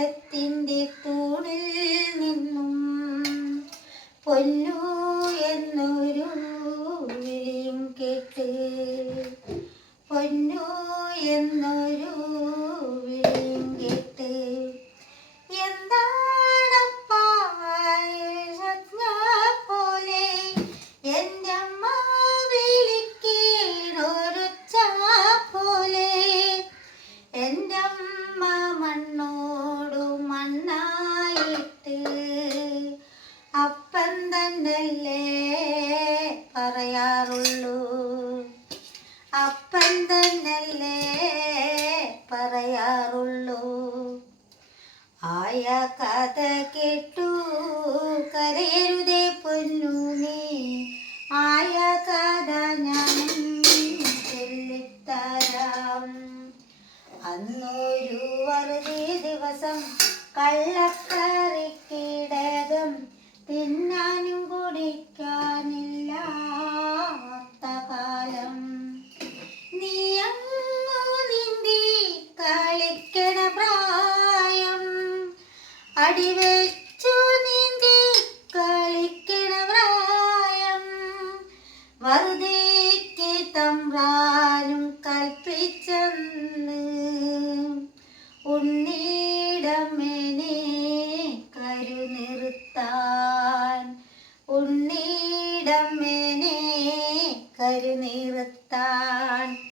കാലത്തിൻ്റെ തൂണിൽ നിന്നും പൊന്നു എന്നൊരു വിളിയും കേട്ട്, പൊന്നു എന്നൊരു വിളിയും കേട്ട്. എന്താണപ്പാ സ്വപ്ന പോലെ എൻ്റെ അമ്മ വിളിക്കണൊരൊച്ച പോലെ, എൻ്റെ അമ്മ മണ്ണോടു മണ്ണായിട്ട് അപ്പൻ തന്നല്ലേ പറയാറുള്ളൂ, അപ്പൻ തന്നല്ലേ പറയാറുള്ളൂ. ആയ കഥ കേട്ടു കരയരുതേ പൊന്നു നീ, ആയ കഥ ഞാൻ ചൊല്ലിത്തരാം. അന്നൊരു വറുതി ദിവസം കള്ളക്കറിക്കിടകം തിന്നാനും കുടിക്കാനില്ലാത്ത കാലം. നീ അങ്ങു നീന്തി കളിക്കണ പ്രായം, അടിവെച്ചു നീന്തി കളിക്കണ പ്രായം. വറുതേക്ക് തമ്പ്രാനും കൽപ്പിച്ചെന്ന് ഉണ്ണി